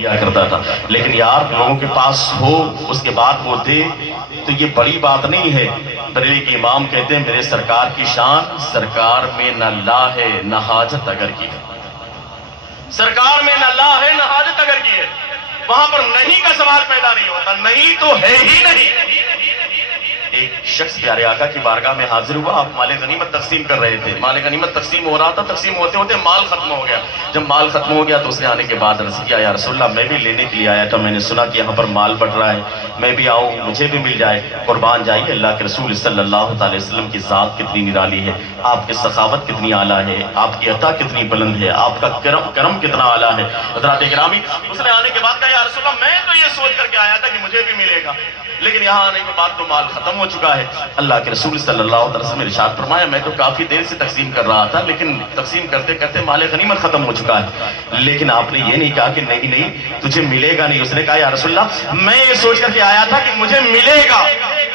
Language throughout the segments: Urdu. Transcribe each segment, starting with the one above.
دیا کرتا تھا، لیکن یار لوگوں کے پاس ہو اس کے بعد وہ دے تو یہ بڑی بات نہیں ہے۔ بریلی کے امام کہتے ہیں میرے سرکار کی شان سرکار میں نہ لا ہے نہ حاجت اگر کی ہے، سرکار میں نہ لا ہے نہ حاجت اگر کی ہے، وہاں پر نہیں کا سوال پیدا نہیں ہوتا، نہیں تو ہے ہی نہیں۔ ایک شخص پیارے آقا کی بارگاہ میں حاضر ہوا، آپ مال غنیمت تقسیم کر رہے تھے، مال غنیمت تقسیم ہو رہا تھا، تقسیم ہوتے ہوتے مال ختم ہو گیا۔ جب مال ختم ہو گیا تو اس نے آنے کے بعد عرض کیا یا رسول اللہ میں بھی لینے کے لیے آیا تھا، میں نے سنا کہ یہاں پر مال بڑھ رہا ہے، میں بھی آؤں مجھے بھی مل جائے۔ قربان جائیے اللہ کے رسول صلی اللہ علیہ وسلم کی ذات کتنی نرالی ہے، آپ کی سخاوت کتنی اعلیٰ ہے، آپ کی عطا کتنی بلند ہے، آپ کا کرم کتنا اعلیٰ ہے۔ حضرات گرامی اس نے آنے کے بعد کہا یا رسول اللہ میں تو یہ سوچ کر کے آیا تھا کہ مجھے بھی ملے گا، لیکن یہاں آنے کے بعد تو مال ختم ہو چکا ہے۔ اللہ کے رسول صلی اللہ علیہ وسلم نے ارشاد فرمایا میں تو کافی دیر سے تقسیم کر رہا تھا، لیکن تقسیم کرتے کرتے مال غنیمت ختم ہو چکا ہے، لیکن آپ نے یہ نہیں کہا کہ نہیں تجھے ملے گا نہیں۔ اس نے کہا یا رسول اللہ میں یہ سوچ کر کے آیا تھا کہ مجھے ملے گا۔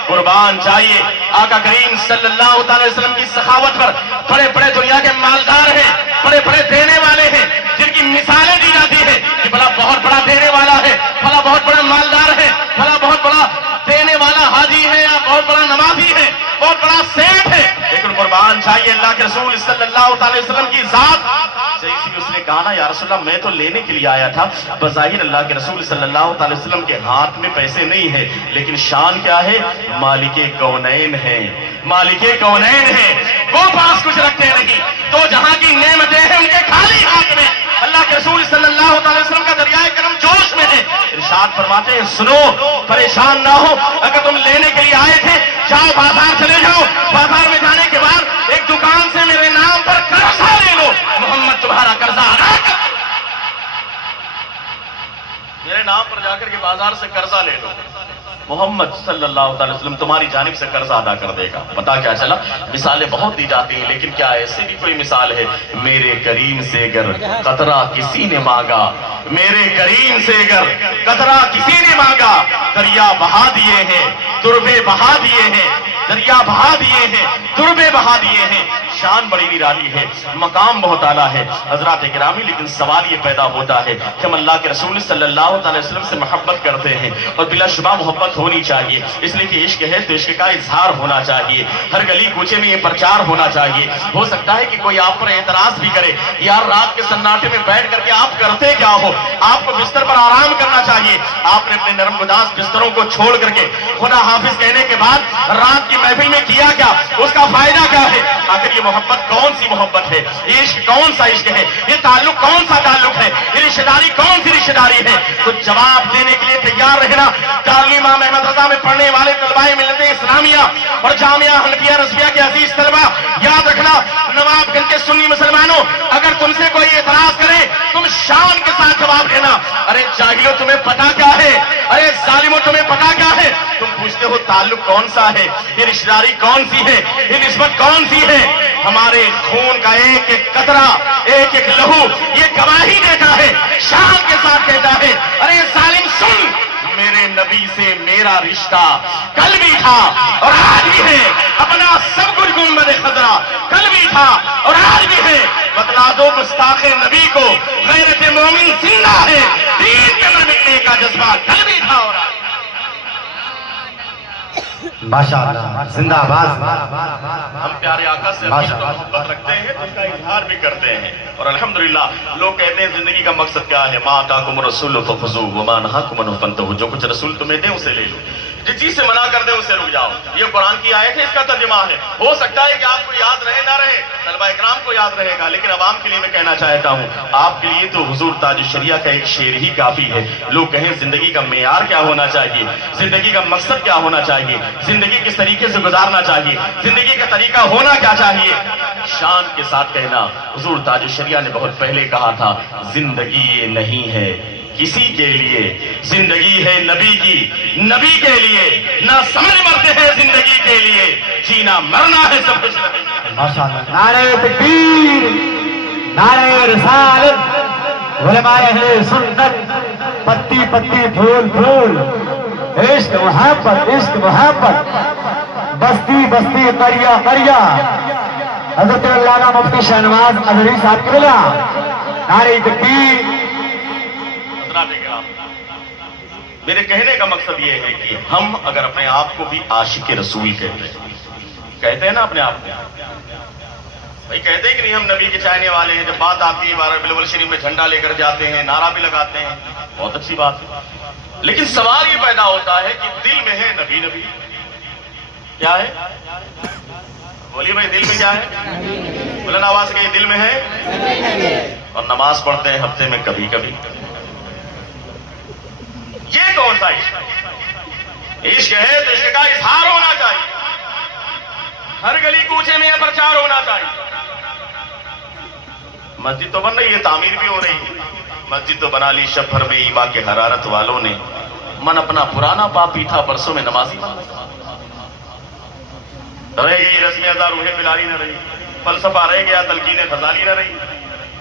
قربان چاہیے آقا کریم صلی اللہ علیہ وسلم کی سخاوت پر بڑے بڑے دنیا کے مالدار ہیں، بڑے بڑے دینے والے ہیں، جن کی مثالیں دی جاتی ہیں کہ بھلا بہت بڑا دینے والا ہے، بھلا بہت بڑا مالدار ہے، بھلا بہت بڑا دینے والا حاجی ہے یا بہت بڑا نمازی ہے، بہت بڑا سیٹ ہے، لیکن قربان چاہیے اللہ کے رسول صلی اللہ علیہ وسلم کی ذات جیسی اس نے کہا نا یا رسول اللہ میں تو لینے کے لیے آیا تھا، بظاہر اللہ کے رسول صلی اللہ علیہ وسلم کے ہاتھ میں پیسے نہیں ہیں، لیکن شان کیا ہے مالک کونین ہیں، مالک کونین ہیں، وہ پاس کچھ رکھتے نہیں، تو جہاں کی نعمتیں ہیں ان کے خالی ہاتھ میں اللہ کے رسول صلی اللہ علیہ وسلم کا دریائے کرم جوش میں ہے۔ ارشاد فرماتے ہیں سنو پریشان نہ ہو، اگر تم لینے کے لیے آئے تھے جاؤ بازار چلے جاؤ، بازار میں جانے کے بعد ایک دکان سے میرے نام پر قرضہ لے لو، محمد تمہارا قرضہ ادا کر، میرے نام پر جا کر کے بازار سے قرضہ لے لو، محمد صلی اللہ علیہ وسلم تمہاری جانب سے قرضہ ادا کر دے گا۔ پتا کیا چلا مثالیں بہت دی جاتی ہیں، لیکن کیا ایسے بھی کوئی مثال ہے میرے کریم سے گر قطرہ کسی نے مانگا، میرے کریم سے گر قطرہ کسی نے مانگا، دریا بہا دیے ہیں تربے بہا دیے ہیں، دریا بہا دیے ہیں تربے بہا دیے ہیں۔ شان بڑی نرالی ہے، مقام بہت اعلیٰ ہے حضرات گرامی، لیکن سوال یہ پیدا ہوتا ہے کہ ہم اللہ کے رسول صلی اللہ علیہ وسلم سے محبت کرتے ہیں اور بلا شبہ محبت ہونی چاہیے، اس لیے کہ عشق ہے تو عشق کا اظہار ہونا چاہیے، ہر گلی کوچے میں یہ پرچار ہونا چاہیے۔ ہو سکتا ہے کہ کوئی آپ پر اعتراض بھی کرے یار رات کے سناٹے میں بیٹھ کر کے آپ کرتے کیا ہو، آپ کو بستر پر آرام کرنا چاہیے، آپ نے اپنے نرم گداز بستروں کو چھوڑ کر کے خدا حافظ کہنے کے بعد رات کی محفل میں کیا کیا، اس کا فائدہ کیا ہے؟ آخر یہ محبت کون سی محبت ہے، یہ عشق کون سا عشق ہے، یہ تعلق کون سا تعلق ہے، یہ رشتہ داری کون سی رشتہ داری ہے؟ تو جواب دینے کے لیے تیار رہنا۔ دارالامام احمد رضا میں پڑھنے والے طلباء ملت اسلامیہ اور جامعہ حنفیہ رضویہ کے عزیز طلبہ یاد رکھنا، نواب گنج کے سنی مسلمانوں اگر تم سے کوئی اعتراض کرے تم شان کے ساتھ جواب دینا۔ ارے جاہلو تمہیں پتا کیا ہے، ارے ظالموں تمہیں پتا کیا ہے، تم پوچھتے ہو تعلق کون سا ہے، یہ رشتہ داری کون سی ہے، یہ نسبت کون سی ہے؟ ہمارے خون کا ایک ایک قطرہ ایک ایک لہو یہ گواہی دیتا ہے، شان کے ساتھ کہتا ہے ارے ظالم سن، میرے نبی سے میرا رشتہ کل بھی تھا اور آج بھی ہے، اپنا سب کچھ گنبد خضرا کل بھی تھا اور آج بھی ہے، بتلا دو گستاخ نبی کو غیرت مومن زندہ ہے، دین کے ملنے کا جذبہ کل بھی تھا اور آج ماشاءاللہ زندہ آباد۔ ہم پیارے آقا سے محبت رکھتے ہیں تو اس کا اظہار بھی کرتے ہیں، اور الحمدللہ لوگ کہتے ہیں زندگی کا مقصد کیا ہے، ما آتاکم الرسول فخذوہ وما نہاکم عنہ فانتہوا، جو کچھ رسول تمہیں دیں اسے لے لو، جس چیز سے منع کر دیں اسے رک جاؤ۔ یہ قرآن کی آیت ہے، اس کا ترجمہ ہے۔ ہو سکتا ہے کہ آپ کو یاد رہے نہ رہے، طلبہ اکرام کو یاد رہے گا، لیکن عوام کے لیے میں کہنا چاہتا ہوں آپ کے لیے تو حضور تاج الشریعہ کا ایک شعر ہی کافی ہے۔ لوگ کہیں زندگی کا معیار کیا ہونا چاہیے، زندگی کا مقصد کیا ہونا چاہیے، زندگی کس طریقے سے گزارنا چاہیے، زندگی کا طریقہ ہونا کیا چاہیے، شان کے ساتھ کہنا۔ حضور تاج الشریعہ نے بہت پہلے کہا تھا زندگی یہ نہیں ہے کسی کے لیے، زندگی ہے نبی کی، نبی کے لیے، نہ سمجھ مرتے ہیں زندگی کے لیے، جینا مرنا ہے سب کچھ ماشاءاللہ۔ نعرہ تکبیر، نعرہ رسالت، علماء اہل سنت، پتی پتی پھول پھول، عشق محبت عشق محبت، بستی بستی قریہ قریہ، حضرت علامہ مفتی شہنواز اظہری صاحب قبلہ، نعرہ تکبیر۔ حضرات کرام، میرے کہنے کا مقصد یہ ہے کہ ہم اگر اپنے آپ کو بھی عاشق رسول کہتے ہیں نا اپنے آپ کو، بھائی کہتے ہیں کہ نہیں ہم نبی کے چاہنے والے ہیں، جب بات آتی ہے 12 ربیع الاول شریف میں جھنڈا لے کر جاتے ہیں، نعرہ بھی لگاتے ہیں، بہت اچھی بات ہے، لیکن سوال یہ پیدا ہوتا ہے کہ دل میں ہے نبی نبی کیا ہے؟ بولیے بھائی دل میں کیا ہے؟ بلند آواز کے دل میں ہے، اور نماز پڑھتے ہیں ہفتے میں کبھی کبھی، یہ کون سا عشق ہے؟ عشق ہے تو عشق کا اظہار ہونا چاہیے، ہر گلی کوچے میں یہ پرچار ہونا چاہیے۔ مسجد تو بن رہی ہے، تعمیر بھی ہو رہی ہے، مسجد تو بنا لی شب بھر میں ایبا کے حرارت والوں نے، من اپنا پرانا پاپی تھا برسوں میں نمازی بن رہ گئی، رسم ازا روح بلاری نہ رہی، فلسفہ رہ گیا، تلقین غزالی نہ رہی۔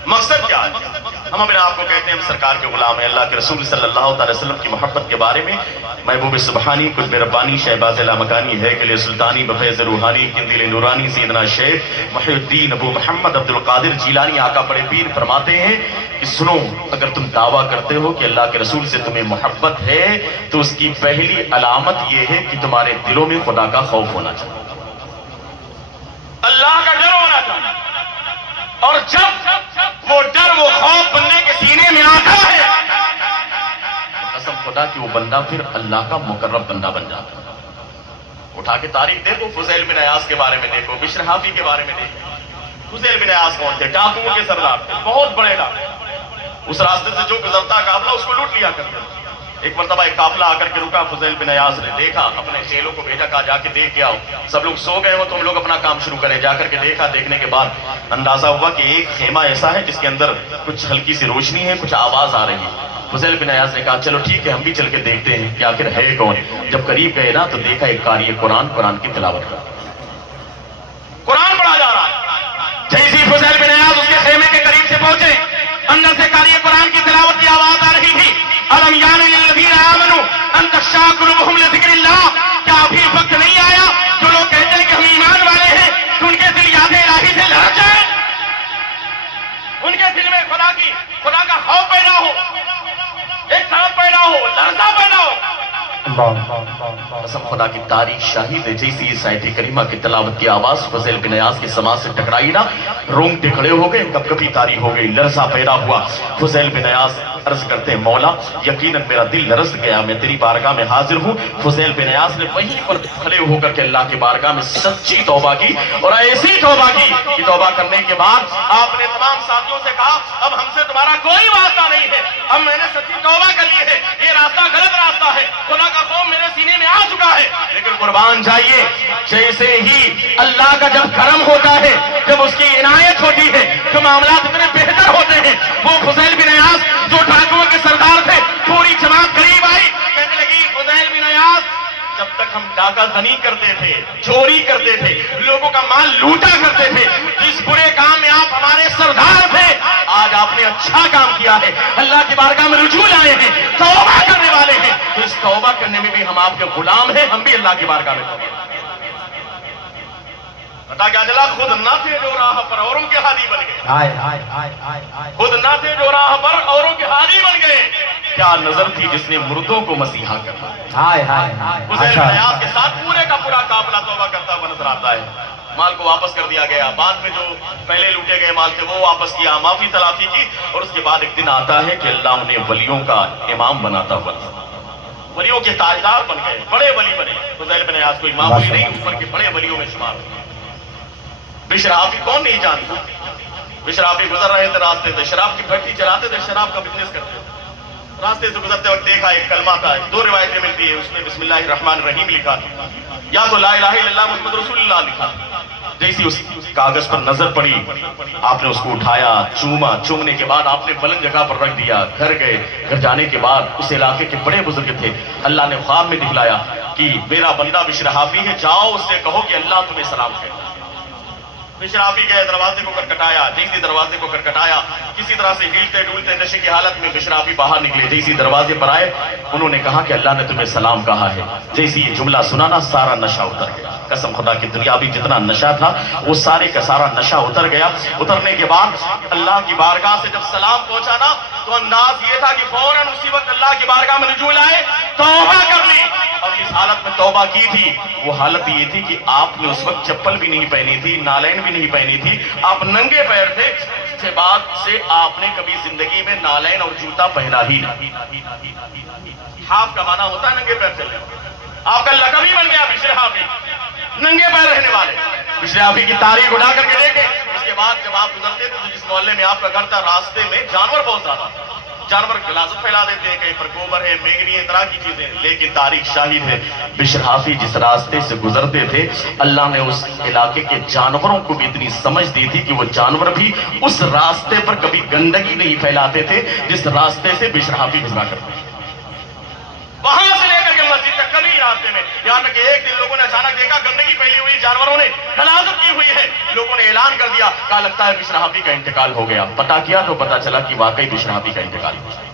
مقصد کیا ہے؟ ہم اپنے آپ کو کہتے ہیں ہم سرکار کے غلام ہیں، اللہ کے رسول صلی اللہ علیہ وسلم کی محبت کے بارے میں محبوب سبحانی، قطب ربانی، شہباز لامکانی، ہیکل سلطانی، بفیض روحانی، قندیل نورانی، سیدنا شیخ محی الدین ابو محمد عبد القادر جیلانی آقا بڑے پیر فرماتے ہیں کہ سنو، اگر تم دعویٰ کرتے ہو کہ اللہ کے رسول سے تمہیں محبت ہے تو اس کی پہلی علامت یہ ہے کہ تمہارے دلوں میں خدا کا خوف ہونا چاہیے، اللہ کا ڈر ہونا چاہیے، اور جب وہ ڈر وہ خوف بننے کے سینے میں آتا ہے، قسم خدا کہ وہ بندہ پھر اللہ کا مقرب بندہ بن جاتا ہے۔ اٹھا کے تاریخ دیکھو، فضیل بن عیاض کے بارے میں دیکھو، بشر حافی کے بارے میں دیکھو۔ فضیل بن عیاض کون تھے؟ ڈاکوؤں کے سردار تھے، بہت بڑے ڈاکو، اس راستے سے جو گزرتا قافلہ اس کو لوٹ لیا کرتے۔ ایک مرتبہ ایک قافلہ آ کر کے رکا، فضیل بن عیاض نے دیکھا، اپنے چیلوں کو بھیجا، کہا جا کے دیکھ کے آؤ، سب لوگ سو گئے ہو تم لوگ اپنا کام شروع کریں۔ جا کر کے دیکھا، دیکھنے کے بعد اندازہ ہوا کہ ایک خیمہ ایسا ہے جس کے اندر کچھ ہلکی سی روشنی ہے، کچھ آواز آ رہی ہے۔ فضیل بن عیاض نے کہا چلو ٹھیک ہے ہم بھی چل کے دیکھتے ہیں کہ آخر ہے کون۔ جب قریب گئے نا تو دیکھا ایک قاری قرآن کی تلاوت کر قرآن پڑھا جا رہا ہے۔ جیسے ہی فضیل بن عیاض اس کے خیمے کے قریب سے پہنچے، اندر سے قاری قرآن کی تلاوت کی آواز آ رہی تھی، الم یان للذین آمنوا ان تخشع قلوبہم لذکر اللہ، کیا ابھی وقت نہیں آیا جو لوگ کہتے ہیں کہ ہم ایمان والے ہیں کہ ان کے دل یاد الہی سے لرز جائیں، ان کے دل میں خدا کا خوف پیدا ہو، ایک طرف پیدا ہو، لرزہ پیدا ہو۔ قسم خدا کی تاریخ شاہد ہے، جیسی اس آیت کریمہ کی تلاوت کی آواز فضیل بن عیاض کی سماعت سے ٹکرائی نا، رونگٹے کھڑے ہو گئے، کپ کپی طاری ہو گئی، لرزہ پیدا ہوا۔ فضیل بن عیاض عرض کرتے ہیں مولا یقیناً میرا دل لرز گیا، میں تیری بارگاہ میں حاضر ہوں۔ فضیل بن عیاض نے وہیں پر کھڑے ہو کر کے اللہ کی بارگاہ میں سچی توبہ کی، اور ایسی توبہ کی کہ توبہ کرنے کے بعد آپ نے تمام ساتھیوں سے کہا اب ہم سے تمہارا کوئی واسطہ نہیں ہے، اب میں نے سچی توبہ کر لی ہے، یہ راستہ غلط راستہ ہے، خدا کا خوف میرے سینے میں آ چکا ہے۔ لیکن قربان جائیے، جیسے ہی اللہ کا جب کرم ہوتا ہے، جب اس کی عنایت ہوتی ہے تو معاملات اتنے بہتر ہوتے ہیں۔ وہ فضیل بن عیاض جو ڈاکوؤں کے سردار تھے، پوری جماعت قریب آئی، کہنے لگی فضیل بن عیاض جب تک ہم ڈاکہ زنی کرتے تھے، چوری کرتے تھے، لوگوں کا مال لوٹا کرتے تھے، اس برے کام میں آپ ہمارے سردار تھے، آج آپ نے اچھا کام کیا ہے، اللہ کی بارگاہ میں رجوع لائے ہیں، توبہ کرنے والے ہیں، تو اس توبہ کرنے میں بھی ہم آپ کے غلام ہیں، ہم بھی اللہ کی بارگاہ میں توبہ۔ پتا کیا چلا؟ خود نہ تھے جو راہ پر اوروں کے ہادی بن گئے، خود نہ تھے جو راہ پر اوروں کے ہادی بن گئے۔ کیا نظر تھی جس نے مردوں کو مسیحا کرا۔ فضیل بن عیاض کے ساتھ پورے کا پورا قافلہ توبہ کرتا ہوا نظر آتا ہے۔ مال کو واپس کر دیا گیا، بعد میں جو پہلے لوٹے گئے مال تھے وہ واپس کیا، معافی تلافی کی، اور اس کے بعد ایک دن آتا ہے کہ اللہ انہیں ولیوں کا امام بناتا ہوا، ولیوں کے تاجدار بن گئے، بڑے ولی بنے۔ فضیل بن عیاض کوئی معمولی نہیں، اوپر کے بڑے ولیوں میں شمار ہوئے۔ بشر حافی کون نہیں جانتا؟ بشر حافی گزر رہے تھے راستے سے، شراب کی بھٹی چلاتے تھے، شراب کا بزنس کرتے تھے۔ راستے سے گزرتے وقت دیکھا ایک کلمہ تھا، دو روایتیں ملتی ہیں، اس میں بسم اللہ الرحمن الرحیم لکھا تھا، یا تو لا الہ الا اللہ محمد رسول اللہ لکھا تھا۔ جیسی اس کاغذ پر نظر پڑی، آپ نے اس کو اٹھایا، چوما، چومنے کے بعد آپ نے بلند جگہ پر رکھ دیا، گھر گئے، گھر جانے کے بعد اس علاقے کے بڑے بزرگ تھے، اللہ نے خواب میں دکھلایا کہ میرا بندہ بشر حافی ہے، جاؤ اس سے کہو کہ اللہ تمہیں سلام کہے۔ بشر حافی گئے، دروازے کو کھٹکھٹایا، جیسی دروازے کو کھٹکھٹایا، کسی طرح سے ہلتے ڈولتے نشے کی حالت میں بشر حافی باہر نکلے، جیسی دروازے پر آئے انہوں نے کہا کہ اللہ نے تمہیں سلام کہا ہے۔ جیسی یہ جملہ سنا نا، سارا نشہ اتر گیا، قسم خدا کی دنیاوی جتنا نشہ تھا وہ سارے کا سارا نشہ اتر گیا۔ اترنے کے بعد اللہ کی بارگاہ سے جب سلام پہنچا نا، تو انداز یہ تھا کہ فوراً اسی وقت اللہ کی بارگاہ میں رجوع لائے، توبہ کر لی، اور اس حالت میں توبہ کی تھی۔ وہ حالت یہ تھی کہ آپ نے اس وقت چپل بھی نہیں پہنی تھی، نالین بھی نہیں پہنی تھی، آپ ننگے پیر تھے۔ اس کے بعد سے آپ نے کبھی زندگی میں نالین اور جوتا پہنا ہی نہیں۔ حاف کا معنی ہوتا ہے ننگے پیر چلنے، آپ کا لقب ہی بن گیا بشر حافی، ننگے پیر رہنے والے۔ بشر حافی کی تاریخ اٹھا کر کے دیکھیں۔ اس کے بعد جب آپ گزرتے تھے تو جس محلے میں آپ کا گھر تھا، راستے میں جانور بہت زیادہ، جانور غلاظت پھیلا دیتے ہیں، کہیں پر گوبر ہے، میگنی ہے، اس طرح کی چیزیں، لیکن تاریخ شاہد ہے بشر حافی جس راستے سے گزرتے تھے، اللہ نے اس علاقے کے جانوروں کو بھی اتنی سمجھ دی تھی کہ وہ جانور بھی اس راستے پر کبھی گندگی نہیں پھیلاتے تھے جس راستے سے بشر حافی گزرا کرتے تھے۔ وہاں سے لے کر کے مسجد تک کبھی راستے میں، یہاں تک کہ ایک دن لوگوں نے اچانک دیکھا گندگی پھیلی ہوئی، جانوروں نے غلاظت کی ہوئی ہے، لوگوں نے اعلان کر دیا، کہا لگتا ہے بشر حافی کا انتقال ہو گیا۔ پتہ کیا تو پتہ چلا کہ واقعی بشر حافی کا انتقال ہو گیا۔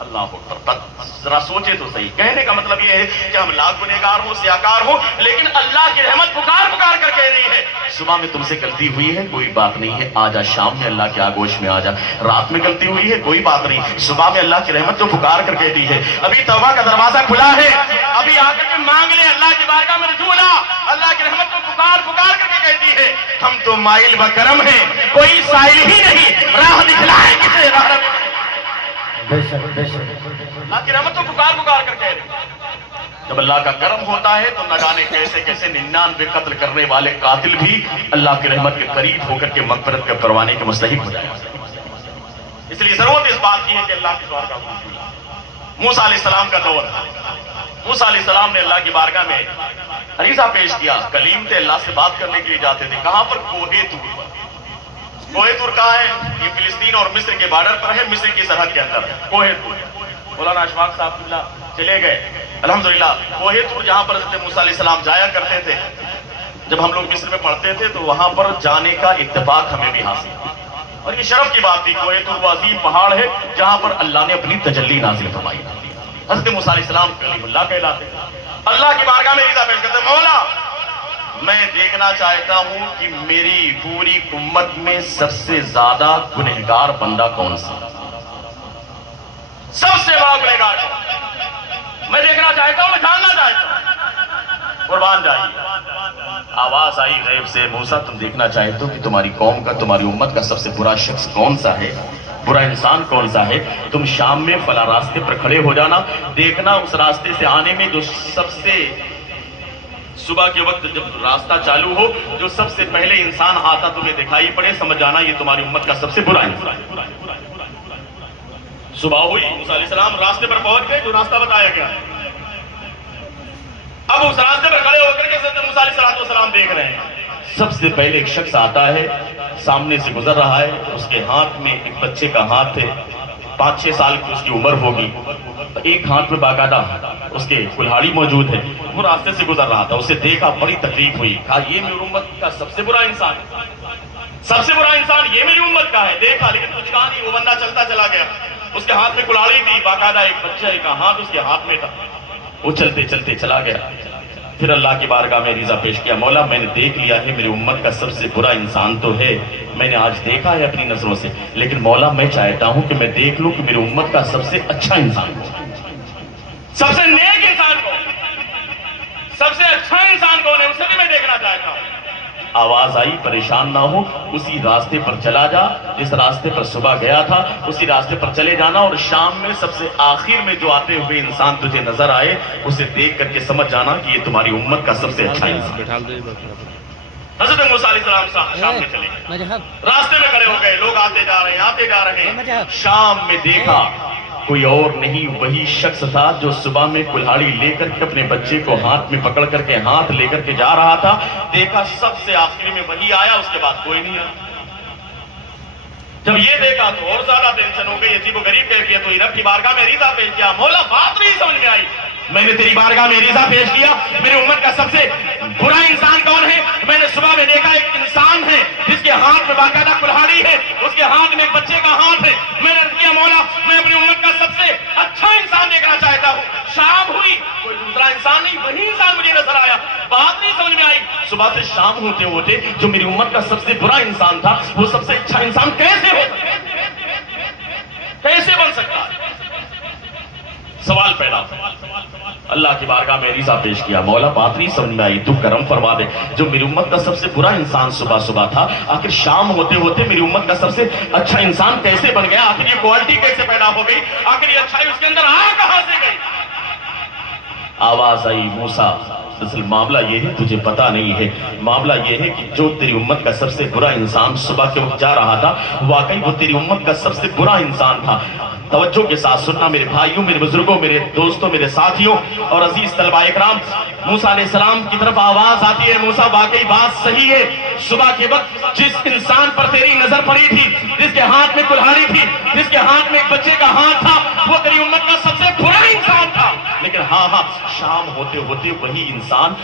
اللہ اکبر، ذرا سوچے تو صحیح۔ کہنے کا مطلب یہ ہے کہ ہم لاکھ گنہگار ہوں، سیاکار ہوں، لیکن اللہ کی رحمت پکار پکار کر کہہ رہی ہے، صبح میں تم سے غلطی ہوئی ہے کوئی بات نہیں ہے، آجا شام میں اللہ کے آگوش میں آجا، رات میں غلطی ہوئی ہے کوئی بات نہیں، صبح میں اللہ کی رحمت تو پکار کر کہتی ہے، ابھی توبہ کا دروازہ کھلا ہے، ابھی آ کر کے مانگ لے، اللہ کی بارگاہ میں رجوع لا، اللہ کی رحمت کو پکار پکار کر کے کہتی ہے۔ ہم تو مائل بکرم ہیں، کوئی سائل ہی نہیں، راہ دکھلائے کسے راہ بے شک بے شک۔ اللہ کی رحمت تو پکار پکار کر کہہ رہے۔ جب اللہ کا کرم ہوتا ہے تو نہ جانے کیسے کیسے 99 قتل کرنے والے قاتل بھی اللہ کی رحمت کے قریب ہو کر کے مغفرت کے پروانے کے مستحق ہو جائے۔ اس لیے ضرورت اس بات کی ہے کہ اللہ کی بارگاہ میں، موسیٰ علیہ السلام کا دور، موسیٰ علیہ السلام نے اللہ کی بارگاہ میں عریضہ پیش کیا، کلیم تھے، اللہ سے بات کرنے کے لیے جاتے تھے، کہاں پر؟ کوہ طور پر۔ کوہ طور کہاں ہے؟ یہ فلسطین اور مصر کے بارڈر پر ہے، مصر کی سرحد کے اندر کوہ طور۔ مولانا اشفاق صاحب اللہ چلے گئے الحمدللہ۔ کوہ طور جہاں پر حضرت موسیٰ علیہ السلام جایا کرتے تھے، جب ہم لوگ مصر میں پڑھتے تھے تو وہاں پر جانے کا اتفاق ہمیں بھی حاصل تھا، اور یہ شرف کی بات تھی۔ کوہ طور وہ عظیم پہاڑ ہے جہاں پر اللہ نے اپنی تجلی نازل فرمائی۔ حضرت موسیٰ علیہ السلام کلیم اللہ کہلاتے ہیں، اللہ کی بارگاہ میں عریضہ پیش کرتے ہیں، مولا میں دیکھنا چاہتا ہوں کہ میری پوری امت میں سب سے زیادہ گنہگار بندہ کون سا، سب سے بڑا گنہگار میں دیکھنا چاہتا ہوں، میں جاننا چاہتا ہوں۔ قربان جائیے، آواز آئی غیب سے، موسیٰ تم دیکھنا چاہتے ہو کہ تمہاری قوم کا، تمہاری امت کا سب سے برا شخص کون سا ہے، برا انسان کون سا ہے؟ تم شام میں فلاں راستے پر کھڑے ہو جانا، دیکھنا اس راستے سے آنے میں جو سب سے صبح کے وقت جب راستہ چالو ہو، جو سب سے پہلے انسان آتا تمہیں دکھائی پڑے، سمجھ جانا یہ تمہاری امت کا سب سے برا انسان۔ صبح ہوئی، موسیٰ علیہ السلام راستے پر پہنچ گئے جو راستہ بتایا گیا۔ اب اس راستے پر کھڑے ہو کر کے حضرت موسیٰ علیہ السلام دیکھ رہے ہیں، سب سے پہلے ایک شخص آتا ہے، سامنے سے گزر رہا ہے، اس کے ہاتھ میں ایک بچے کا ہاتھ ہے، 5-6 سال کی اس کی عمر ہوگی، ایک ہاتھ میں باقاعدہ اس کے کلہاڑی موجود ہے، وہ راستے سے گزر رہا تھا، اسے دیکھا بڑی تکلیف ہوئی، کہا یہ میری امت کا سب سے برا انسان، سب سے برا انسان یہ میری امت کا ہے۔ دیکھا لیکن کچھ کہا نہیں، وہ بندہ چلتا چلا گیا، اس کے ہاتھ میں کلاڑی تھی، باقاعدہ ایک بچے کا ہاتھ اس کے ہاتھ میں تھا، وہ چلتے چلتے چلا گیا۔ پھر اللہ کی بارگاہ میں عریضہ پیش کیا، مولا میں نے دیکھ لیا ہے میری امت کا سب سے برا انسان تو ہے، میں نے آج دیکھا ہے اپنی نظروں سے، لیکن مولا میں چاہتا ہوں کہ میں دیکھ لوں کہ میری امت کا سب سے اچھا انسان کون، سب سے نیک انسان کون، سب سے اچھا انسان کون ہے، اسے بھی میں دیکھنا چاہتا ہوں۔ آواز آئی پریشان نہ ہو، اسی راستے پر چلا جا جس راستے پر صبح گیا تھا، اسی راستے پر چلے جانا، اور شام میں سب سے آخر میں جو آتے ہوئے انسان تجھے نظر آئے اسے دیکھ کر کے سمجھ جانا کہ یہ تمہاری امت کا سب سے اچھا انسان۔ حضرت موسیٰ علیہ السلام شام میں چلے گئے، راستے میں کھڑے ہو گئے، لوگ آتے جا رہے ہیں آتے جا رہے ہیں، شام میں دیکھا کوئی اور نہیں وہی شخص تھا جو صبح میں کلہاڑی لے کر کے اپنے بچے کو ہاتھ میں پکڑ کر کے ہاتھ لے کر کے جا رہا تھا، دیکھا سب سے آخر میں وہی آیا، اس کے بعد کوئی نہیں آیا۔ جب یہ دیکھا تو اور زیادہ ٹینشن ہو گئی، عجیب و غریب کیفیت ہوئی، رب کی بارگاہ میں عریضہ پیش کیا، مولا بات نہیں سمجھ میں آئی، میں نے تیری بارگاہ میں عریضہ پیش کیا، میری امت کا سب سے برا انسان کون ہے؟ میں نے صبح میں دیکھا ایک انسان ہے جس کے ہاتھ میں باقاعدہ کلہاڑی ہے، اس کے ہاتھ میں ایک بچے کا ہاتھ ہے، میں نے کیا مولا میں اپنی امت کا سب سے اچھا انسان دیکھنا چاہتا ہوں۔ شام ہوئی کوئی دوسرا انسان نہیں، وہی انسان مجھے نظر آیا، بات نہیں سمجھ میں آئی، صبح سے شام ہوتے ہوتے جو میری امت کا سب سے برا انسان تھا وہ سب سے اچھا انسان کیسے ہو؟ سوال پیدا اللہ کی بارگاہ میں عریضہ پیش کیا، مولا بات نہیں سمجھ میں آئی، تو کرم فرما دے، جو میری امت کا سب سے برا انسان صبح صبح تھا، آخر شام ہوتے ہوتے میری امت کا سب سے اچھا انسان کیسے بن گیا؟ آخر یہ کوالٹی کیسے پیدا ہو گئی؟ آخر یہ اچھائی اس کے اندر آ کہاں سے گئی؟ آواز آئی، موسیٰ دراصل معاملہ یہ ہے، تجھے پتا نہیں ہے، معاملہ یہ ہے کہ جو تیری امت کا سب سے برا انسان صبح کے وقت جا رہا تھا، واقعی وہ تیری امت کا سب سے برا انسان تھا۔ توجہ کے ساتھ سننا میرے بھائیوں، میرے بزرگوں، میرے دوستوں، میرے ساتھیوں اور عزیز طلباء اکرام، موسیٰ علیہ السلام کی طرف آواز آتی ہے، موسیٰ واقعی بات صحیح ہے، صبح کے وقت جس انسان پر تیری نظر پڑی تھی، جس کے ہاتھ میں کلہاڑی تھی، جس کے ہاتھ میں ایک بچے کا ہاتھ تھا، وہ تیری امت کا سب سے برا انسان تھا، لیکن ہاں شام ہوتے ہوتے وہی انسان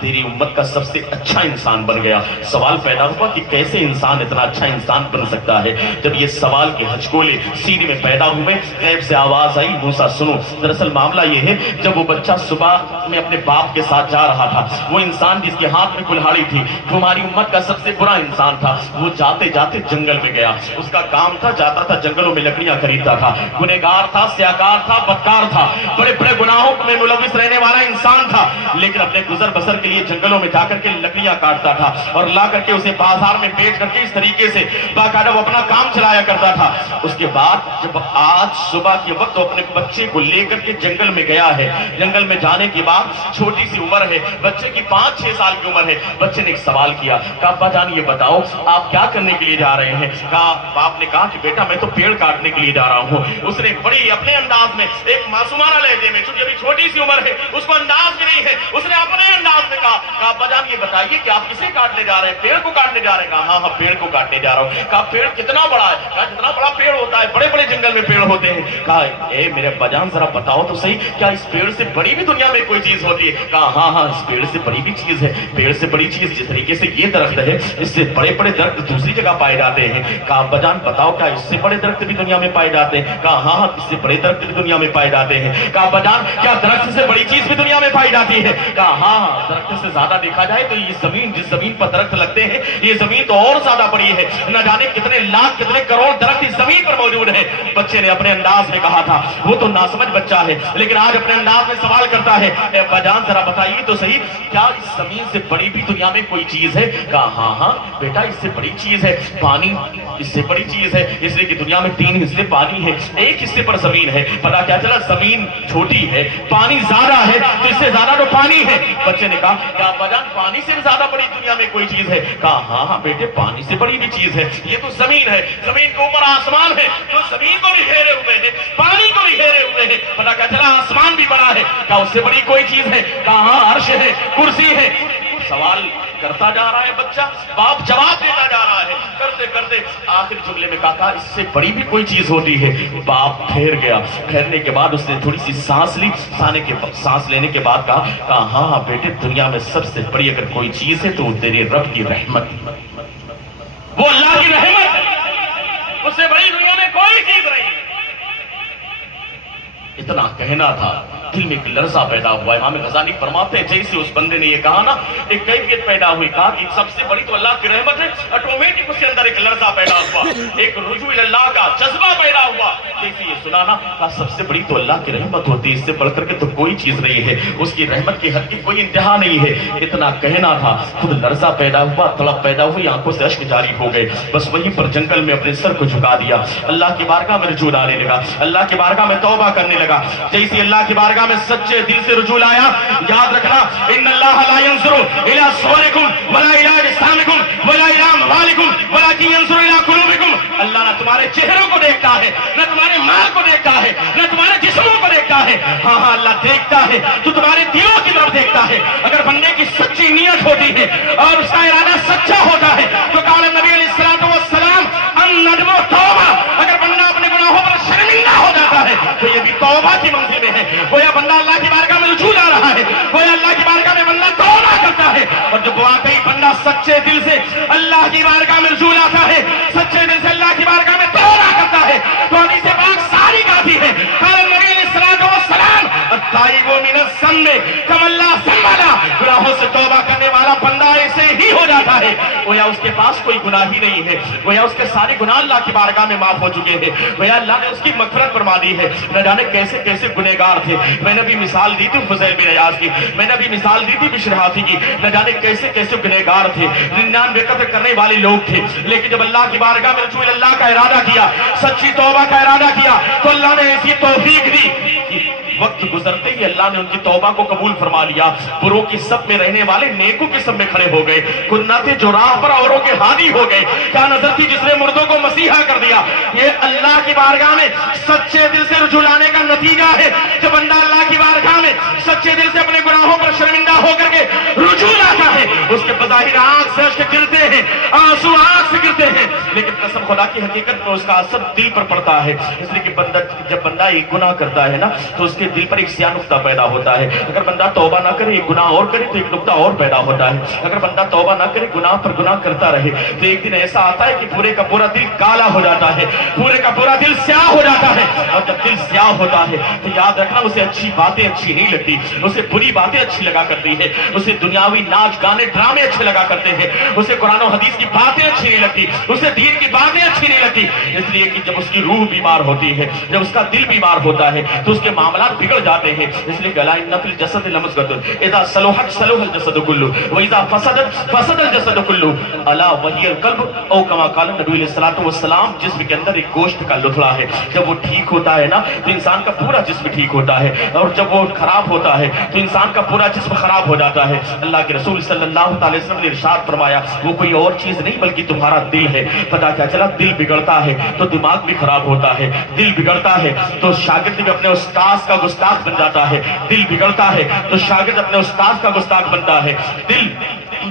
تیری امت کا سب سے اچھا انسان بن گیا۔ سوال پیدا ہوا کہ کیسے انسان اتنا اچھا انسان بن سکتا ہے؟ جب یہ سوال کے ہچکولے سینے میں پیدا ہوئے، غیب سے آواز آئی، موسیٰ سنو، دراصل معاملہ یہ ہے، جب وہ بچہ صبح میں اپنے باپ کے ساتھ جا رہا تھا، وہ انسان جس کے ہاتھ میں کلہاڑی تھی، تمہاری امت کا سب سے برا انسان تھا، وہ جاتے جاتے جنگل میں گیا، اس کا کام تھا، جاتا تھا جنگلوں میں لکڑیاں خریدتا تھا، گنہگار تھا، سیاکار تھا، بدکار تھا، بڑے بڑے گناہوں میں ملوث رہنے والا انسان تھا، لیکن اپنے گزر بسر کے لیے جنگلوں میں جا کر کے لکڑیاں کاٹتا تھا اور لا کر کے اسے بازار میں بیچ کر کے اس طریقے سے باقاعدہ وہ اپنا کام چلایا کرتا تھا۔ اس کے بعد جب آج صبح کے وقت وہ اپنے بچے کو لے کر کے جنگل میں گیا ہے، جنگل میں جانے کے بعد چھوٹی سی عمر ہے، بچے کی 5-6 سال کی عمر ہے، بچے نے ایک سوال کیا، کہا ابا جان یہ بتاؤ آپ کیا کرنے کے لیے جا رہے ہیں؟ باپ نے کہا کہ بیٹا میں تو پیڑ کاٹنے کے لیے جا رہا ہوں۔ اس نے بڑی اپنے انداز میں ایک معصومانہ لہجے میں، چونکہ ابھی چھوٹی سی عمر ہے، اس کو انداز بھی نہیں ہے، اس نے اپنے انداز میں کہا ابا جان یہ بتائیے کہ آپ کسے کاٹنے جا رہے ہیں؟ پیڑ کو کاٹنے جا رہے ہیں؟ کہا ہاں پیڑ کو کاٹنے جا رہا ہوں۔ کہا پیڑ کتنا بڑا ہے؟ کہا جتنا بڑا پیڑ ہوتا ہے، بڑے بڑے جنگل میں پیڑ ہوتے ہیں۔ کہا اے میرے ابا جان ذرا بتاؤ تو صحیح، کیا اس پیڑ سے بڑی بھی دنیا میں کوئی چیز ہوتی ہے؟ کہا ہاں اس پیڑ سے بڑی بھی چیز ہے، پیڑ سے بڑی چیز جس طریقے سے یہ درخت ہے، اس سے بڑے بڑے درخت دوسری جگہ پائے جاتے ہیں۔ کہا ابا جان بتاؤ کیا اس سے بڑے درخت بھی دنیا میں پائے جاتے ہیں؟ کہا ہاں اس سے بڑے درخت بھی دنیا میں پائے جاتے ہیں۔ کہا ابا جان کیا درخت سے بڑی چیز بھی دنیا میں پائی جاتی ہے؟ کہا ہاں درخت سے زیادہ دیکھا جائے تو یہ زمین، جس زمین پر درخت لگتے ہیں یہ زمین تو اور زیادہ بڑی ہے، نہ جانے کتنے لاکھ کتنے کروڑ درخت اس زمین پر موجود ہیں۔ بچے نے اپنے انداز میں کہا تھا، وہ تو ناسمجھ بچہ ہے لیکن آج اپنے انداز میں سوال کرتا ہے، اے ابا جان ذرا بتائیے تو صحیح کیا اس زمین سے بڑی بھی دنیا میں کوئی چیز ہے؟ کہا ہاں بیٹا اس سے بڑی چیز ہے، پانی اس سے بڑی چیز ہے، اس لیے کہ دنیا میں 3 حصے پانی ہے، ایک حصے پر زمین ہے۔ پتا کیا چلا زمین چھوٹی ہے، پانی زیادہ ہے، تو اس سے زیادہ تو پانی ہے۔ بچے نے کہا کیا ابا جان پانی سے بھی زیادہ بڑی دنیا میں کوئی چیز ہے؟ کہا ہاں بیٹے پانی سے بڑی بھی چیز ہے، یہ تو زمین ہے، زمین کے اوپر آسمان ہے، جو زمین کو بھی گھیرے ہوئے ہیں، پانی کو بھی گھیرے ہوئے ہیں۔ پتا کیا چلا آسمان بھی بڑا ہے۔ کہا اس سے بڑی کوئی چیز ہے؟ کہا ہاں عرش ہے، کرسی ہے۔ سوال کرتا جا رہا ہے بچہ، باپ جواب دیتا جا رہا ہے، کرتے کرتے آخر جملے میں کہا اس سے بڑی بھی کوئی چیز ہوتی ہے۔ باپ ٹھہر گیا، ٹھہرنے کے بعد اس نے تھوڑی سی سانس لی، سانس لینے کے بعد کہا ہاں بیٹے دنیا میں سب سے بڑی اگر کوئی چیز ہے تو وہ تیرے رب کی رحمت، وہ اللہ کی رحمت ہے، اس سے بڑی دنیا میں کوئی چیز نہیں۔ اتنا کہنا تھا، دل میں ایک لرزہ پیدا ہوا۔ امام غزالی فرماتے ہیں جیسے اس بندے نے یہ کہا نا، ایک کیفیت پیدا ہوئی، کہا کہ سب سے بڑی تو اللہ کی رحمت ہے، آٹومیٹک اس کے اندر ایک لرزہ پیدا ہوا، ایک رجوع اللہ کا جذبہ پیدا ہوا۔ جیسے یہ سنا نا، کہا سب سے بڑی تو اللہ کی رحمت ہوتی ہے، اس سے بڑھ کر کے تو کوئی چیز نہیں ہے، اس کی رحمت کی حد کی کوئی انتہا نہیں ہے۔ اتنا کہنا تھا، خود لرزہ پیدا ہوا، تڑپ پیدا ہوئی، آنکھوں سے اشک جاری ہو گئے، بس وہیں پر جنگل میں اپنے سر کو جھکا دیا، اللہ کی بارگاہ میں رجوع لانے لگا، اللہ کی بارگاہ میں توبہ کرنے لگا۔ جیسے اللہ کی بارگاہ میں سچے دل سے رجوع آیا، یاد رکھنا ان اللہ لا ينظر الى صورکم ولا الى اجسامکم ولا الى اموالکم ولکن ينظر الى قلوبکم۔ اللہ نہ تمہارے چہروں کو دیکھتا ہے، نہ تمہارے مال کو دیکھتا ہے، نہ تمہارے جسموں کو دیکھتا ہے، ہاں اللہ دیکھتا ہے تو تمہارے دلوں کی طرف دیکھتا ہے۔ اگر بندے کی سچی نیت ہوتی ہے اور اس کا ارادہ سچا ہوتا ہے تو قال نبی علیہ الصلوۃ والسلام الندم توبہ، اگر بندہ اپنے گناہوں پر شرمندہ ہو جاتا ہے تو یہ بھی توبہ کی منزل میں ہے، گویا بندہ اللہ کی بارگاہ میں رجوع لا رہا ہے، گویا اللہ کی بارگاہ میں بندہ توبہ کرتا ہے۔ اور جب واقعی بندہ سچے دل سے اللہ کی بارگاہ میں رجوع لاتا ہے، سچے دل سے اللہ کی بارگاہ میں توبہ کرتا ہے، تو حدیث پاک ساری کہتی ہے قال نبی علیہ الصلوۃ والسلام تائب من الذنب کمن لا ذنب لہ، گناہوں سے توبہ کرنے والا بندہ ایسے ہی ہو جاتا ہے گویا اس کے پاس کوئی گناہ ہی نہیں ہے، گویا اس کے سارے گناہ اللہ کی بارگاہ میں معاف ہو چکے ہیں، گویا اللہ نے اس کی مغفرت فرما دی ہے۔ نہ جانے کیسے کیسے گنہگار تھے، میں نے بھی مثال دی تھی فضیل بن عیاض کی، میں نے بھی مثال دی تھی بشر حافی کی، نہ جانے کیسے کیسے گنہگار تھے، 99 قتل کرنے والے لوگ تھے، لیکن جب اللہ کی بارگاہ میں رجوع اللہ کا ارادہ کیا، سچی توبہ کا ارادہ کیا، تو اللہ نے ایسی توفیق دی کہ وقت گزرتے ہی اللہ نے ان کی توبہ کو قبول فرما لیا، بروں کی سب میں رہنے والے نیکوں کی سب میں کھڑے ہو گئے، گناہ تھے جو راہ پر اوروں کے ہادی ہو گئے، کیا نظر تھی جس نے مردوں کو مسیحا کر دیا۔ یہ اللہ کی بارگاہ میں سچے دل سے رجوع لانے کا نتیجہ ہے۔ جب بندہ اللہ کی بارگاہ میں سچے دل سے اپنے گناہوں پر شرمندہ ہو کر کے رجوع لاتا ہے، اس کے بظاہر آنکھ سے اشک گرتے ہیں، آنسو آنکھ سے گرتے ہیں، لیکن قسم خدا کی حقیقت میں اس کا اثر دل پر پڑتا ہے، اس لیے کہ جب بندہ ایک گناہ کرتا ہے نا تو اس کے دل پر ایک سیاہ نقطہ پیدا ہوتا ہے۔ اگر بندہ توبہ نہ کرے ایک گناہ اور کرے تو ایک نقطہ اور پیدا ہوتا ہے، اگر بندہ توبہ نہ کرے گناہ پر گناہ کرتا رہے تو ایک دن ایسا آتا ہے کہ پورے کا پورا دل کالا ہو جاتا ہے، پورے کا پورا دل سیاہ ہو جاتا ہے، اور جب دل سیاہ ہوتا ہے تو یاد رکھنا اسے اچھی باتیں اچھی نہیں لگتی، اسے بری باتیں اچھی لگا کرتی ہے، اسے دنیاوی ناچ گانے ڈرامے اچھے لگا کرتے ہیں، اسے قرآن و حدیث کی باتیں اچھی نہیں لگتی، اسے دین کی باتیں اچھی نہیں لگتی، اس لیے کہ جب اس کی روح بیمار ہوتی ہے، جب اس کا دل بیمار ہوتا ہے تو اس کے معاملات بگڑ جاتے ہیں، اس لیے کہ الا ان فی الجسد لمضغۃ اذا صلحت صلح الجسد كله واذا فسدت فسد الجسد كله الا وهي القلب، او کما قال نبی علیہ الصلوۃ والسلام، جسم کے اندر ایک گوشت کا لتھڑا ہے، جب وہ ٹھیک ہوتا ہے نا تو انسان کا پورا جسم ٹھیک ہوتا ہے، اور جب وہ خراب ہوتا ہے تو انسان کا پورا جسم خراب ہو جاتا ہے۔ اللہ کے رسول صلی اللہ علیہ وسلم نے ارشاد فرمایا وہ کوئی اور چیز نہیں بلکہ تمہارا دل ہے۔ پتہ کیا چلا، دل بگڑتا ہے تو دماغ بھی خراب ہوتا ہے، دل بگڑتا ہے تو شاگرد بھی اپنے استاذ کا گستاخ بن جاتا ہے، دل بگڑتا ہے تو شاگرد اپنے استاذ کا گستاخ بنتا ہے، دل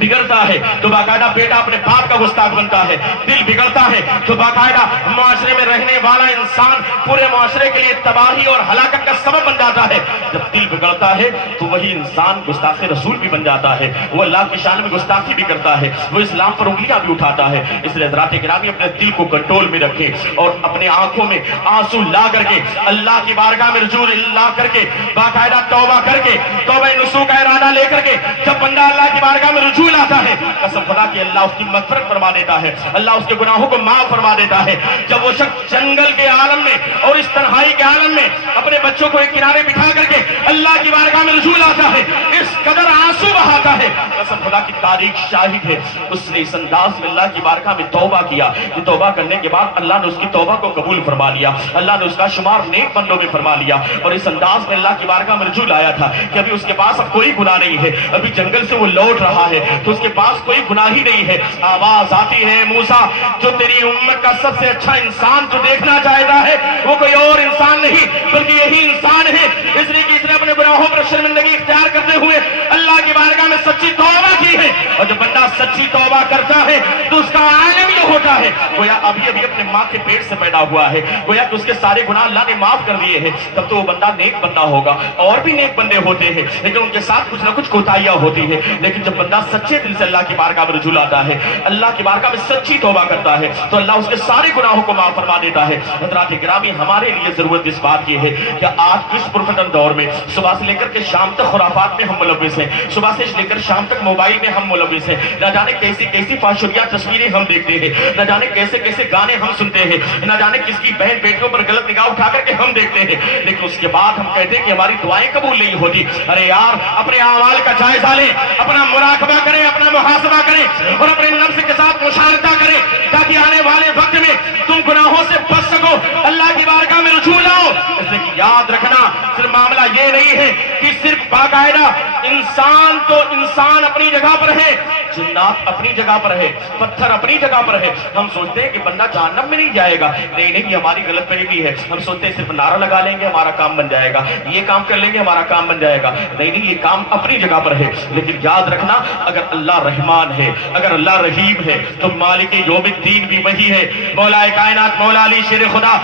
بگڑتا ہے تو باقاعدہ بیٹا اپنے باپ کا گستاخ بنتا ہے، دل بگڑتا ہے تو باقاعدہ معاشرے میں رہنے والا انسان پورے معاشرے کے لیے تباہی اور ہلاکت کا سبب بن جاتا ہے۔ جب دل بگڑتا ہے تو وہی انسان گستاخ رسول بھی بن جاتا ہے، وہ اللہ کی شان میں گستاخی بھی کرتا ہے، وہ اسلام پر انگلیاں بھی اٹھاتا ہے۔ اس لیے حضرات گرامی اپنے دل کو کنٹرول میں رکھیں اور اپنے آنکھوں میں آنسو لا کر کے اللہ کی بارگاہ میں رجوع لا کر کے باقاعدہ توبہ کر کے توبہ نصوح کا ارادہ لے کر کے جب بندہ اللہ کی بارگاہ میں رجوع لاتا ہے، قسم خدا کی اللہ اس کی مغفرت فرما دیتا ہے، اللہ اس کے گناہوں کو معاف فرما دیتا ہے۔ جب وہ شخص جنگل کے عالم میں اور اس تنہائی کے عالم میں اپنے بچوں کو ایک کنارے بٹھا کر کے اللہ کی بارگاہ میں رجوع لاتا ہے، اس قدر آنسو بہاتا ہے، قسم خدا کی تاریخ شاہد ہے، اس نے اس انداز میں اللہ کی بارگاہ میں توبہ کیا کہ توبہ کرنے کے بعد اللہ نے اس کی توبہ کو قبول فرما لیا، اللہ نے اس کا شمار نیک بندوں میں فرما لیا، اور اس انداز میں اللہ کی بارگاہ میں رجوع لایا تھا کہ ابھی اس کے پاس اب کوئی گناہ نہیں ہے، ابھی جنگل سے وہ لوٹ رہا ہے تو اس کے پاس کوئی گناہ ہی نہیں ہے۔ آواز آتی ہے موسیٰ جو تیری امت کا سب سے اچھا انسان جو دیکھنا چاہتا ہے وہ کوئی اور انسان نہیں بلکہ یہی انسان ہے، اس لیے کہ اس نے اپنے گناہوں پر شرمندگی اختیار کرتے ہوئے اللہ کی بارگاہ میں سچی توبہ کی ہے، اور جب بندہ سچی توبہ کرتا ہے تو اس کا عالم یہ ہوتا ہے گویا ابھی ابھی اپنے ماں کے پیٹ سے پیدا ہوا ہے، گویا کہ اس کے سارے گناہ اللہ نے معاف کر دیے ہیں، تب تو وہ بندہ نیک بندہ ہوگا۔ اور بھی نیک بندے ہوتے ہیں لیکن ان کے ساتھ کچھ نہ کچھ کوتاہیاں ہوتی ہیں، لیکن جب بندہ سچے دل سے اللہ کی بارگاہ میں رجوع لاتا ہے، اللہ کی بارگاہ میں سچی توبہ کرتا ہے تو اللہ اس کے سارے گناہوں کو معاف فرما دیتا ہے۔ حضرات گرامی ہمارے لیے ضرورت اس بات کی ہے کہ آج اس پرفتن دور میں صبح سے لے کر کے شام تک خرافات میں ہم ملوث ہیں، صبح سے لے کر شام تک موبائل میں ہم ملوث ہیں، نہ جانے کیسی کیسی فحشیہ تصویریں ہم دیکھتے ہیں، نہ جانے کیسے کیسے گانے ہم سنتے ہیں، نہ جانے کس کی بہن بیٹیوں پر غلط نگاہ اٹھا کر کے ہم دیکھتے ہیں، لیکن اس کے بعد ہم کہتے ہیں کہ ہماری دعائیں قبول نہیں ہوتی۔ ارے یار اپنے اعمال کا جائزہ لیں، اپنا مراقبہ کریں، اپنا محاسبہ کریں اور اپنے نفس کے ساتھ مشاہدہ کریں تاکہ آنے والے وقت میں تم گناہوں سے بچ سکو، اللہ کی بارگاہ میں رجوع لاؤ۔ اس لیے کہ یاد رکھنا صرف معاملہ یہ نہیں ہے کہ صرف باقاعدہ انسان تو انسان اپنی جگہ پر ہے، جنات اپنی جگہ پر ہے، پتھر اپنی جگہ پر ہے۔ ہم سوچتے ہیں کہ بندہ جہنم میں نہیں جائے گا، نہیں نہیں، یہ ہماری غلط فہمی ہے۔ ہم سوچتے ہیں صرف نعرہ لگا لیں گے ہمارا کام بن جائے گا، یہ کام کر لیں گے ہمارا کام بن جائے گا، نہیں نہیں، یہ کام اپنی جگہ پر ہے، لیکن یاد رکھنا اگر اللہ رحمان ہے، اگر اللہ رحیم ہے تو مالک یوم الدین بھی وہی ہے۔ مولا کائنات مولا علی شیر خدا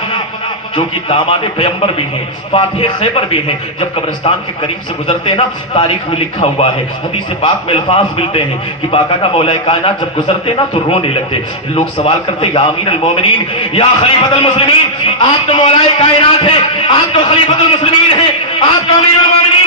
جو کہ داماد پیغمبر بھی ہیں، فاتح خیبر بھی ہیں، جب قبرستان کے قریب سے گزرتے ہیں نا، تاریخ میں لکھا ہوا ہے، حدیث پاک میں الفاظ ملتے ہیں کہ باقاعدہ مولا کائنات جب گزرتے نا تو رونے لگتے، لوگ سوال کرتے یا امیر المومنین یا خلیفۃ المسلمین، آپ تو مولا کائنات ہیں، آپ تو خلیفۃ المسلمین ہیں، آپ تو امیر المومنین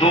2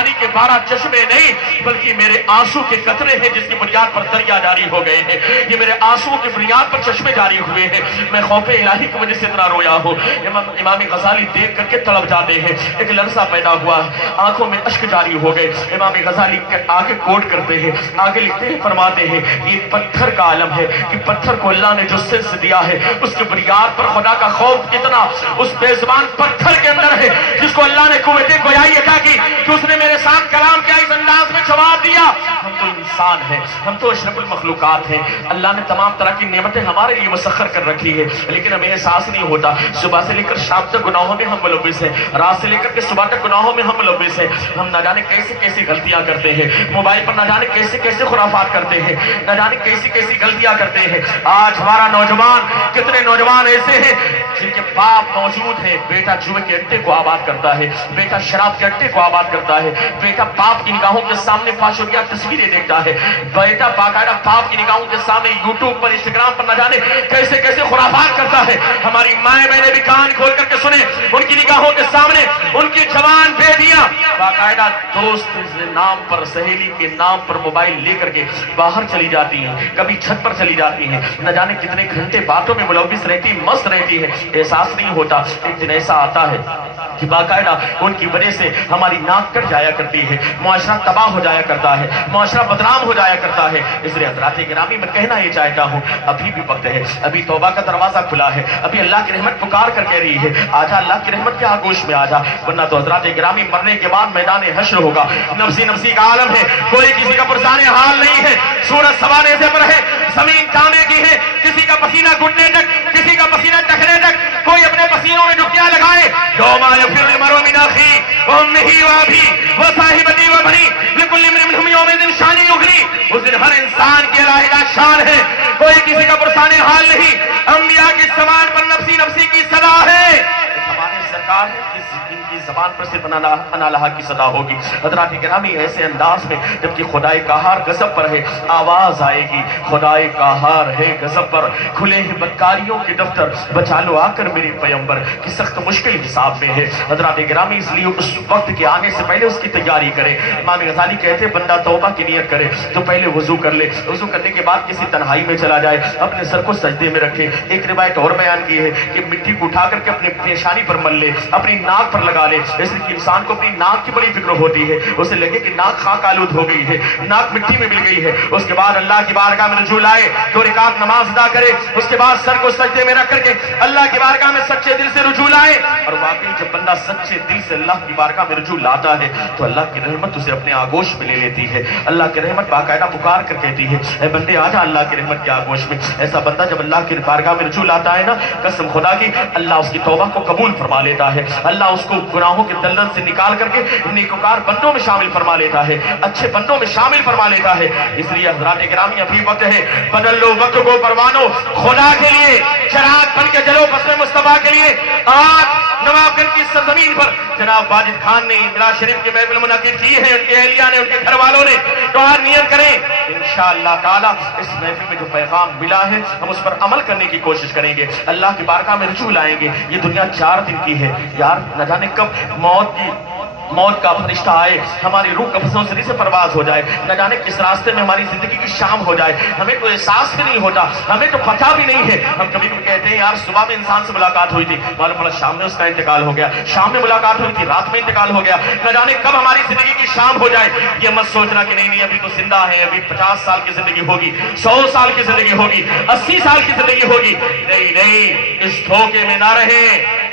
پانی کے 12 چشمے نہیں بلکہ میرے آنسو کے قطرے ہیں جس کی بنیاد پر دریا جاری ہو گئے ہیں، یہ میرے آنسو کی بنیاد پر چشمے جاری ہوئے ہیں، میں خوف الہی کی وجہ سے اتنا رویا ہوں۔ امام غزالی دیکھ کر کے تڑپ جاتے ہیں، ایک لرزہ پیدا ہوا، آنکھوں میں اشک جاری ہو گئے۔ امام غزالی آگے کوٹ کرتے ہیں، آگے لکھتے ہیں، فرماتے ہیں یہ پتھر کا عالم ہے کہ پتھر کو اللہ نے جو سنس دیا ہے اس کی بنیاد پر خدا کا خوف کتنا اس بے زبان پتھر کے اندر ہے جس کو اللہ نے قوت گویائی عطا کی کہ اس نے میرے ساتھ کلام کیا، اس انداز میں جواب دیا۔ ہم تو انسان ہیں، ہم تو اشرف المخلوقات ہیں، اللہ نے تمام طرح کی نعمتیں ہمارے لیے مسخر کر رکھی ہے لیکن ہمیں احساس نہیں ہوتا۔ صبح سے لے کر شام تک گناہوں میں ہم ملوث ہیں، رات سے لے کر کے صبح تک گناہوں میں ہم ملوث ہیں، ہم نہ جانے کیسی کیسی غلطیاں کرتے ہیں، موبائل پر نہ جانے کیسے کیسے خرافات کرتے ہیں، نہ جانے کیسی کیسی غلطیاں کرتے ہیں۔ آج ہمارا نوجوان، کتنے نوجوان ایسے ہیں جن کے باپ موجود ہیں، بیٹا جوئے کے اڈے کو آباد کرتا ہے، بیٹا شراب کے اڈے کو آباد کرتا ہے، بیٹا باپ کی نگاہوں کے سامنے فحاشیہ تصویریں دیکھتا ہے، بیٹا باقاعدہ باپ کی نگاہوں کے سامنے یوٹیوب پر، انسٹاگرام پر نہ جانے کیسے کیسے خرافات کرتا ہے۔ ہماری مائیں بہنیں بھی کان کھول کر کے سنیں، ان کی نگاہوں کے سامنے ان کی جوان بیٹیاں باقاعدہ دوست کے نام پر، سہیلی کے نام پر موبائل لے کر کے باہر چلی جاتی ہیں، کبھی چھت پر چلی جاتی ہیں، نہ جانے کتنے گھنٹے باتوں میں ملوث رہتی، مست رہتی ہے، احساس نہیں ہوتا۔ ایک دن ایسا آتا ہے کہ باقاعدہ ان کی وجہ سے ہماری ناک کٹ جایا کرتی ہے، معاشرہ تباہ ہو جایا کرتا ہے، معاشرہ بدنام ہو جایا کرتا ہے۔ اس لیے حضرات گرامی میں کہنا یہ چاہتا ہوں ابھی بھی وقت ہے، ابھی توبہ کا دروازہ کھلا ہے، ابھی اللہ کی رحمت پکار کر کہہ رہی ہے آجا اللہ کی رحمت کے آغوش میں آجا، ورنہ تو حضرات گرامی مرنے کے بعد میدان حشر ہوگا، نفسی نفسی کا عالم ہے، کوئی کسی کا پرسان حال نہیں ہے، سورج سوانے سے پر ہے، زمین تانبے کی ہے، کسی کا پسینہ گھٹنے تک، کسی کا پسینہ ٹکنے تک، کوئی اپنے پسینوں میں ڈبکیاں لگائے۔ یوم یفر المرء من اخیہ وامہ وابیہ وصاحبتہ وبنیہ لکل امرئ منہم یومئذ شأن یغنیہ۔ اس دن ہر انسان کی علیحدہ شان ہے، کوئی کسی کا پرسان حال نہیں۔ انبیاء کی زبان پر نفسی نفسی کی صدا ہے، ہمارے سرکار ان کی زبان پر صرف انا لہا کی صدا ہوگی۔ حضرات گرامی ایسے انداز میں جبکہ خدائے قہار غضب پر ہے، آواز آئے گی خدائے قہار ہے غضب پر، کھلے ہیں بدکاریوں کے دفتر، بچا لو آ کر میرے پیغمبر کی سخت مشکل حساب میں ہے۔ حضرات گرامی اس لیے اس وقت کے آنے سے پہلے اس کی تیاری کرے۔ امام غزالی کہتے ہیں بندہ توبہ کی نیت کرے تو پہلے وضو کر لے، وضو کرنے کے بعد کسی تنہائی میں چلا جائے، اپنے سر کو سجدے میں رکھے۔ ایک روایت اور بیان کی ہے کہ مٹی کو اٹھا کر کے اپنے پیشانی پر مل لے، اپنی ناک پر لگا لے، اس لیے کہ انسان کو اپنی ناک کی بڑی فکر ہوتی ہے، اسے لگے کہ ناک خاک آلود ہو گئی ہے، ناک مٹی میں مل گئی ہے۔ اس کے بعد اللہ کی بارگاہ میں رجوع لائے، 2 رکعت نماز ادا کرے، اس کے بعد سر کو سجدے میں رکھ کر کے اللہ کی بارگاہ میں سچے دل سے رجوع لائے۔ اور واقعی جب بندہ سچے دل سے اللہ کی بارگاہ میں رجوع لاتا ہے تو اللہ کی رحمت اسے اپنے آغوش میں لے لیتی ہے، اللہ کی رحمت باقاعدہ پکار کر کہتی ہے اے بندے آجا اللہ کی رحمت کے آغوش میں۔ ایسا بندہ جب اللہ کی بارگاہ میں رجوع لاتا ہے نا، قسم خدا کی اللہ اس کی توبہ کو قبول فرما لیتا ہے، اللہ اس کو گناہوں کے دلدل سے نکال کر کے نیکوکار بندوں میں شامل فرما لیتا ہے، اچھے بندوں میں شامل فرما لیتا ہے۔ اس لیے حضرات گرامی ابھی وقت ہے، بدل لو وقت کو پروانو، خدا کے لیے چراغ بن کے جلو بسم مصطفیٰ کے لیے۔ آج نواب گنج کی سرزمین پر جناب واجد خان نے میراث شریف کی محفل منعقد کی ہے، ان کے اہلیہ نے، ان کے گھر والوں نے، تو آج نیت کریں انشاءاللہ تعالی اس محفل میں جو پیغام ملا ہے ہم اس پر عمل کرنے کی کوشش کریں گے، اللہ کی بارگاہ میں رجوع لائیں گے۔ یہ دنیا 4 دن کی ہے یار، نہ جانے کب موت کا فرشتہ آئے، ہماری روح قبضوں سے پرواز ہو جائے، نہ جانے کس راستے میں ہماری زندگی کی شام ہو جائے، ہمیں تو احساس بھی نہیں ہوتا، ہمیں تو پتہ بھی نہیں ہے۔ ہم کبھی کبھی کہتے ہیں یار صبح میں انسان سے ملاقات ہوئی تھی، معلوم پڑا شام میں اس کا انتقال ہو گیا، شام میں ملاقات ہوئی تھی، رات میں انتقال ہو گیا، نہ جانے کب ہماری زندگی کی شام ہو جائے۔ یہ مت سوچنا کہ نہیں ابھی تو زندہ ہے، ابھی 50 سال کی زندگی ہوگی، 100 سال کی زندگی ہوگی، 80 سال کی زندگی ہوگی، نہیں اس دھوکے میں نہ رہے،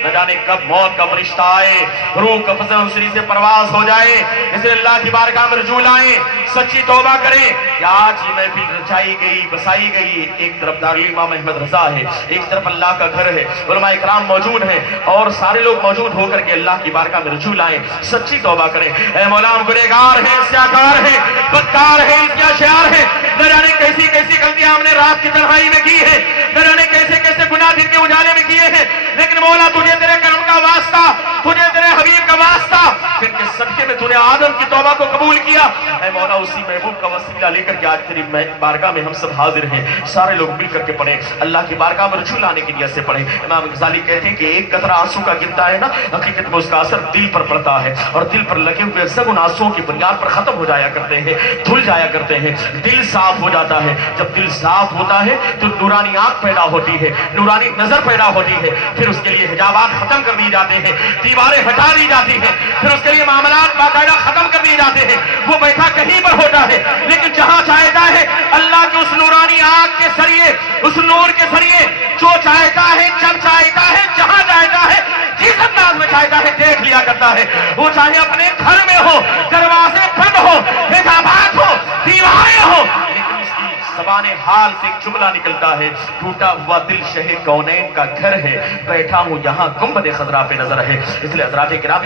نہ جانے کب موت کا فرشتہ آئے، روح قبضوں سے پرواز ہو جائے۔ اس لیے اللہ کی بارگاہ میں رجوع لائیں، سچی توبہ کریں کہ آج یہ محفل رچائی گئی بسائی گئی، ایک طرف دارالامام احمد رضا ہے، ایک طرف اللہ کا گھر ہے، علماء اکرام موجود ہیں اور سارے لوگ موجود ہو کر کے اللہ کی بارگاہ میں رجوع لائیں، سچی توبہ کریں۔ اے مولا ہم گنہگار ہیں، سیاکار ہیں، بدکار ہیں، انتہاشیار ہیں، نہ جانے کیسی کیسی غلطیاں ہم نے رات کی تنہائی میں کی ہیں، نہ جانے کیسے کیسے گناہ دن کے اجالے میں کیے ہیں، لیکن مولا تجھے تیرے کرم کا واسطہ، تجھے تیرے حبیب کا واسطہ، جن کے صدقے میں تو نے آدم کی توبہ کو قبول قبول کیا. اے مولا اسی محبوب کا وسیلہ لے کر کے آج تیری بارگاہ میں ہم سب حاضر ہیں. سارے لوگ مل کر کے پڑھیں, اللہ کی بارگاہ میں رجوع لانے کی نیت سے پڑھیں. امام غزالی کہتے ہیں کہ ایک قطرہ آنسو کا گرتا ہے نا, حقیقت میں اس کا اثر دل پر پڑتا ہے, اور دل پر لگے ہوئے سگن آنسوؤں کی بنیاد پر ختم ہو جایا کرتے ہیں, دھل جایا کرتے ہیں. دل صاف ہو جاتا ہے. جب دل صاف ہوتا ہے تو نورانی آنکھ پیدا ہوتی ہے, نورانی نظر پیدا ہوتی ہے. پھر اس کے لیے حجابات ختم کر دی جاتے ہیں, دیواریں ہٹا دی جاتی ہیں. پھر اس کے لیے معاملات باقاعدہ ختم کر دیے جاتے ہیں. وہ بیٹھا کہیں پر ہوتا ہے, لیکن جہاں چاہتا ہے اللہ کے اس نورانی آنکھ کے ذریعے, اس نور کے ذریعے جو چاہتا ہے, جب چاہتا ہے, جہاں چاہتا ہے, جس انداز میں چاہتا ہے دیکھ لیا کرتا ہے. وہ چاہے اپنے گھر میں ہو, دروازے بند ہو, حجابات ہو, دیواریں ہو, لیکن اس کی زبان حال سے ایک جملہ نکلتا ہے, ٹوٹا ہوا دل شہ کونین کا گھر ہے, بیٹھا ہوں یہاں گنبد خضرا پہ نظر ہے. اس لیے حضرات کرام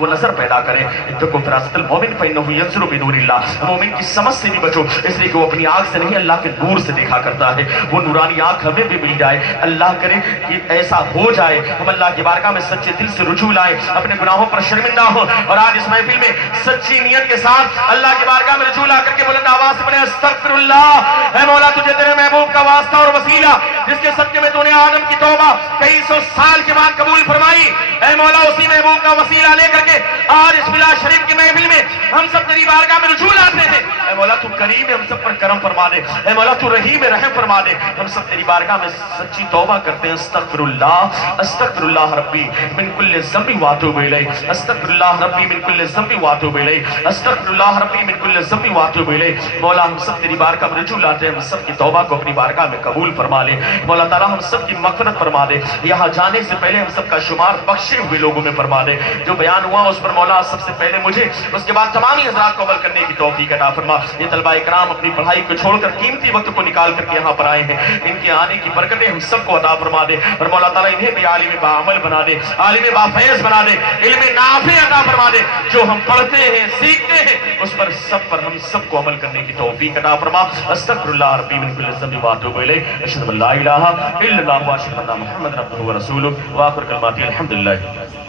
وہ نظر پیدا کریں. اتقوا فراست المومن فإنه ينظر بنور اللہ. مومن کی سمجھ سے بھی بچو, اس لیے کہ وہ اپنی آنکھ سے نہیں اللہ کے نور سے دیکھا کرتا ہے. وہ نورانی آنکھ ہمیں بھی مل جائے. اللہ کرے کہ ایسا ہو جائے, ہم اللہ کی بارگاہ میں سچے دل سے رجوع لائیں, اپنے گناہوں پر شرمندہ ہو, اور آج اس محفل میں سچی نیت کے ساتھ اللہ کی بارگاہ میں رجوع لا کر کے بلند آواز سے بولے استغفر اللہ. اے مولا تجھے تیرے محبوب کا واسطہ اور وسیلہ جس کے صدقے میں تو نے آدم کی توبہ کئی سو سال کے بعد قبول فرمائی, اے مولا اسی محبوب کا وسیلہ لے کر کے آج اس بلا شریف کی محفل میں ہم سب تیری بارگاہ میں رجوع لاتے ہیں. اے مولا تو کریم ہے, ہم سب پر کرم فرما دے. اے مولا تو رحیم ہے, رحم فرما دے. ہم سب تیری بارگاہ میں سچی توبہ کرتے ہیں. استغفر اللہ ربی من کل ذنب واتوب الیہ, استغفر اللہ ربی من کل ذنب واتوب الیہ, استغفر اللہ ربی من کل ذنب واتوب الیہ. مولا ہم سب تیری بارگاہ میں رجوع لاتے ہیں, ہم سب کی توبہ کو اپنی بارگاہ میں قبول فرما لے. مولا تعالیٰ ہم سب کی مغفرت فرما دے. یہاں جانے سے پہلے ہم سب کا شمار بخشے ہوئے لوگوں میں فرما دے. جو بیان ہوا اس پر مولا سب سے پہلے مجھے, اس کے بعد تمام حضرات کو عمل کرنے کی توفیق عطا فرما. یہ طلبہ اکرام اپنی پڑھائی کو چھوڑ کر قیمتی وقت کو نکال کر کے یہاں پر آئے ہیں, ان کے آنے کی برکتیں ہم سب کو عطا فرما دے. اور مولا تعالیٰ انہیں بھی عالم باعمل بنا دے, عالم بافیض بنا دے, علم نافع عطا فرما دے. جو ہم پڑھتے ہیں, سیکھتے ہیں, اس پر سب پر ہم سب کو عمل کرنے کی توفیق عطا فرما. استغفر اللہ ربی من کل ذنب واتوب الیہ, اشہد ان لا الہ الا اللہ واشہد ان محمد عبدہ ورسولہ, وآخر کلماتی الحمدللہ.